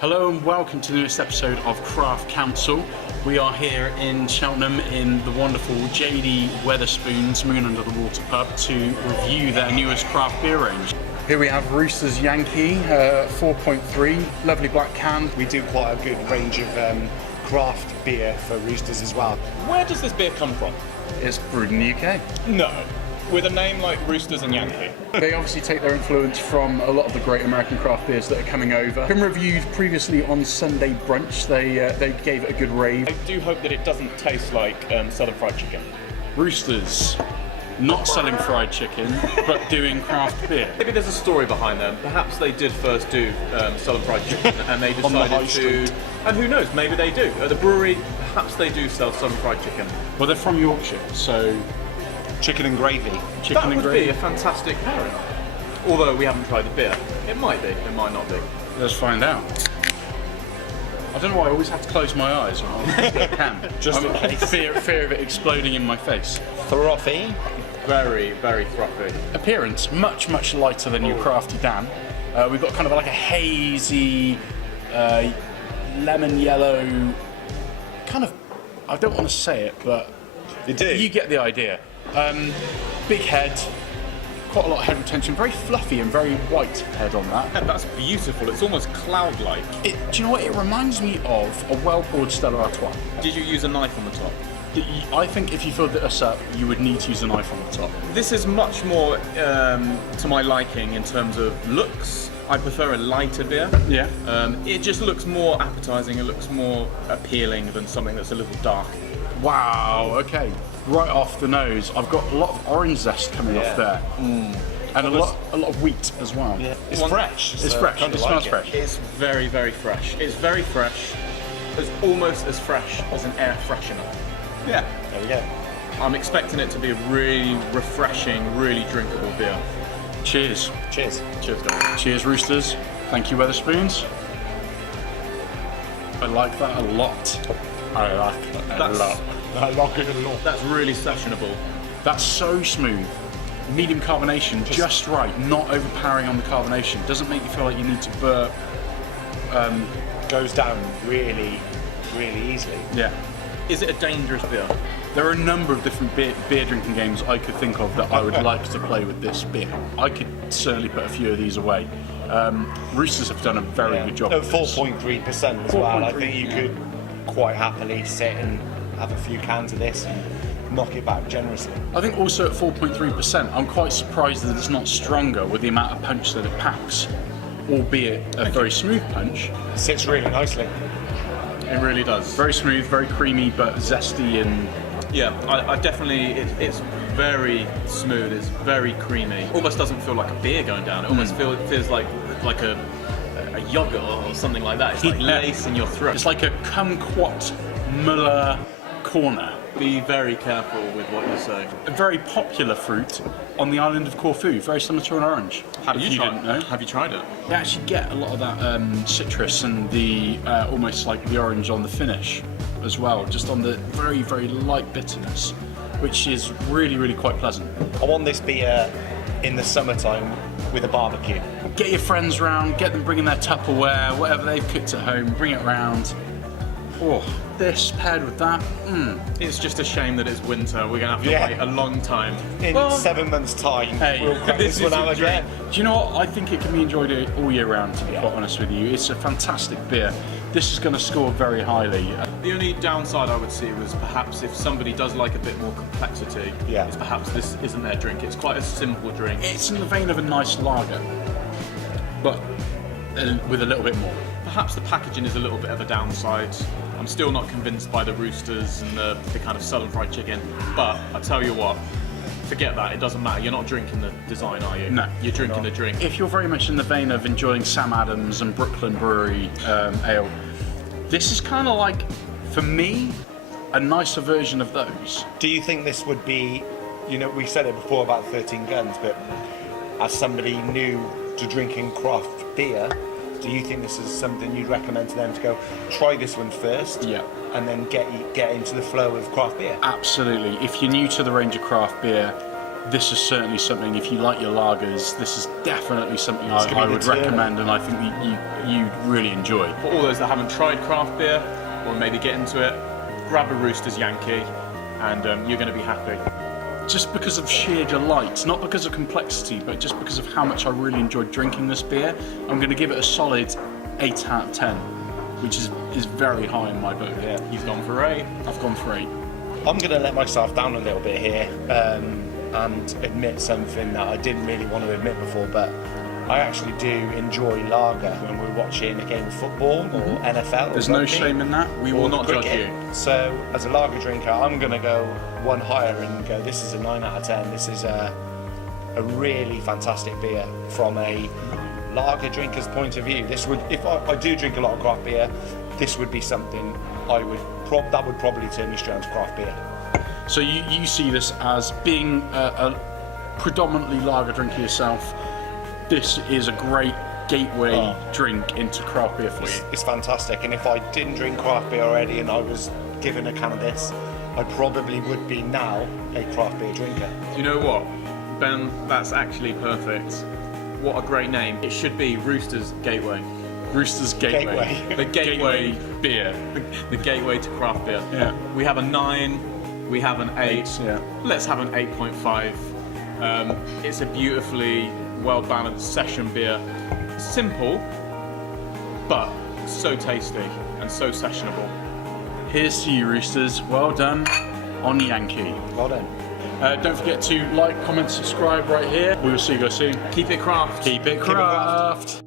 Hello and welcome to the newest episode of Craft Council. We are here in Cheltenham in the wonderful JD Wetherspoon's Moon Under the Water pub to review their newest craft beer range. Here we have Roosters Yankee 4.3, lovely black can. We do quite a good range of craft beer for Roosters as well. Where does this beer come from? It's brewed in the UK. No. With a name like Roosters and Yankee. They obviously take their influence from a lot of the great American craft beers that are coming over. Been reviewed previously on Sunday Brunch. They gave it a good rave. I do hope that it doesn't taste like Southern Fried Chicken. Roosters, not selling fried chicken, but doing craft beer. Maybe there's a story behind them. Perhaps they did first do Southern Fried Chicken and they On the high decided to... And who knows, maybe they do. At the brewery, perhaps they do sell Southern Fried Chicken. Well, they're from Yorkshire, so... Chicken and gravy. That would be a fantastic pairing. Although we haven't tried the beer. It might be, it might not be. Let's find out. I don't know why I always have to close my eyes when I can. Just in case. Fear of it exploding in my face. Frothy. Very, very frothy. Appearance, much lighter than your Crafty Dan. We've got kind of like a hazy, lemon yellow, kind of, I don't want to say it, but You do? you get the idea. Big head, quite a lot of head retention, very fluffy and very white head on that. And that's beautiful, it's almost cloud-like. Do you know what? It reminds me of a well-poured Stella Artois. Did you use a knife on the top? I think if you filled this up, you would need to use a knife on the top. This is much more to my liking in terms of looks. I prefer a lighter beer. Yeah. It just looks more appetizing, it looks more appealing than something that's a little dark. Wow, okay. Right off the nose. I've got a lot of orange zest coming off there. And a lot of wheat as well. Yeah. It's fresh. It's fresh. It smells fresh. It's very, very fresh. It's very fresh. It's almost as fresh as an air freshener. Yeah. There we go. I'm expecting it to be a really refreshing, really drinkable beer. Cheers. Cheers. Cheers, guys. Cheers, Roosters. Thank you, Wetherspoons. I like that a lot. I like that a lot. I like it a lot. That's really sessionable. That's so smooth. Medium carbonation, just right, not overpowering on the carbonation. Doesn't make you feel like you need to burp. Goes down really easily. Yeah. Is it a dangerous beer? There are a number of different beer drinking games I could think of that I would like to play with this beer. I could certainly put a few of these away. Roosters have done a very good job. No, with this. 4.3% as well. I 4.3, think you could quite happily sit and have a few cans of this and knock it back generously. I think also at 4.3%, I'm quite surprised that it's not stronger with the amount of punch that it packs, albeit a very smooth punch. It sits really nicely. It really does. Very smooth, very creamy, but zesty and... Yeah, I definitely, it's very smooth, it's very creamy. Almost doesn't feel like a beer going down, it almost feels like a yogurt or something like that. It's like lace in your throat. It's like a kumquat Muller corner. Be very careful with what you say. A very popular fruit on the island of Corfu, very similar to an orange. Have you didn't know. Have you tried it? You actually get a lot of that citrus and the almost like the orange on the finish as well, just on the very light bitterness, which is really quite pleasant. I want this beer in the summertime with a barbecue. Get your friends round, get them bringing their Tupperware, whatever they've cooked at home, bring it round. Oh, this paired with that, It's just a shame that it's winter. We're going to have to wait a long time. In 7 months' time, Hey, we'll crack this one out again. Do you know what? I think it can be enjoyed all year round, to be quite honest with you. It's a fantastic beer. This is going to score very highly. The only downside I would see was perhaps if somebody does like a bit more complexity, is perhaps this isn't their drink. It's quite a simple drink. It's in the vein of a nice lager, but with a little bit more. Perhaps the packaging is a little bit of a downside. I'm still not convinced by the Roosters and the kind of Southern Fried Chicken, but I tell you what, forget that, it doesn't matter. You're not drinking the design, are you? No. You're drinking the drink. If you're very much in the vein of enjoying Sam Adams and Brooklyn Brewery ale, this is kind of like, for me, a nicer version of those. Do you think this would be, we said it before about 13 Guns, but as somebody new to drinking craft beer, do you think this is something you'd recommend to them to go try this one first? Yeah. And then get into the flow of craft beer? Absolutely. If you're new to the range of craft beer, this is certainly something, if you like your lagers, this is definitely something I would recommend, and I think you'd really enjoy. For all those that haven't tried craft beer, or maybe get into it, grab a Roosters Yankee, and you're going to be happy. Just because of sheer delight, not because of complexity, but just because of how much I really enjoyed drinking this beer, I'm going to give it a solid 8 out of 10, which is very high in my book. Yeah, he's gone for 8. I've gone for 8. I'm going to let myself down a little bit here and admit something that I didn't really want to admit before, but I actually do enjoy lager when we're watching a game of football or NFL. There's or no rugby, shame in that. We will or not judge cricket. you. So, as a lager drinker, I'm going to go one higher and go, this is a 9 out of 10. This is a really fantastic beer from a lager drinker's point of view. This would, if I do drink a lot of craft beer, this would be something that would probably turn me straight into craft beer. So you see this as being a predominantly lager drinker yourself. This is a great gateway drink into craft beer for you. It's fantastic, and if I didn't drink craft beer already and I was given a can of this, I probably would be now a craft beer drinker. Do you know what, Ben? That's actually perfect. What a great name. It should be Roosters Gateway. Roosters Gateway. The gateway beer. The gateway to craft beer. Yeah. We have a 9. We have an 8. Yeah. Let's have an 8.5. It's a beautifully well-balanced session beer. Simple, but so tasty and so sessionable. Here's to you, Roosters. Well done on Yankee. Well done. Don't forget to like, comment, subscribe right here. We will see you guys soon. Keep it craft. Keep it craft.